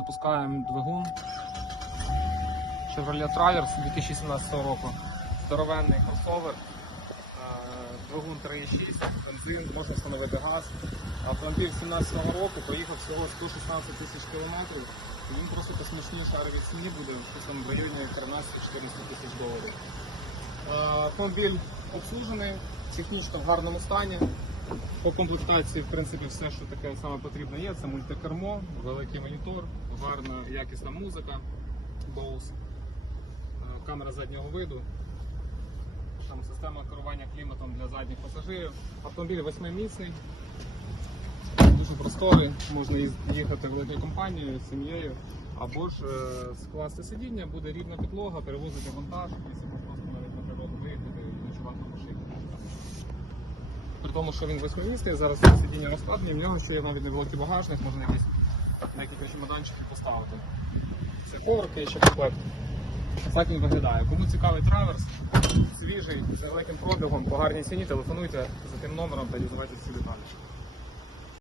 Запускаємо двигун. Chevrolet Traverse 2017 року. Здоровенний кросовер. Е, Двигун 3,6, бензин, можна встановити газ. Автомобіль 2017 року поїхав всього 116 тисяч кілометрів. Він просто по смішній шаровій ціні буде там в районі 13-14 тисяч доларів. Е, Автомобіль обслужений, технічно в гарному стані. По комплектації, в принципі, все, що таке саме потрібно є. Це мультикермо, великий монітор, гарна якісна музика, Bose, е, камера заднього виду, там система керування кліматом для задніх пасажирів. Автомобіль восьмимісний, дуже просторий, можна їхати великою компанією, сім'єю, або ж е, скласти сидіння, буде рівна підлога, перевозити вантаж, При тому, що він восьмимісний, зараз сидіння розкладені, в нього ще є навіть невеликий багажник, можна якісь декілька чемоданчиків поставити. Це коврики ще комплект. Так він виглядає. Кому цікавий траверс, свіжий, з великим пробігом, по гарній ціні, телефонуйте за тим номером та дізнавайтеся всі деталі.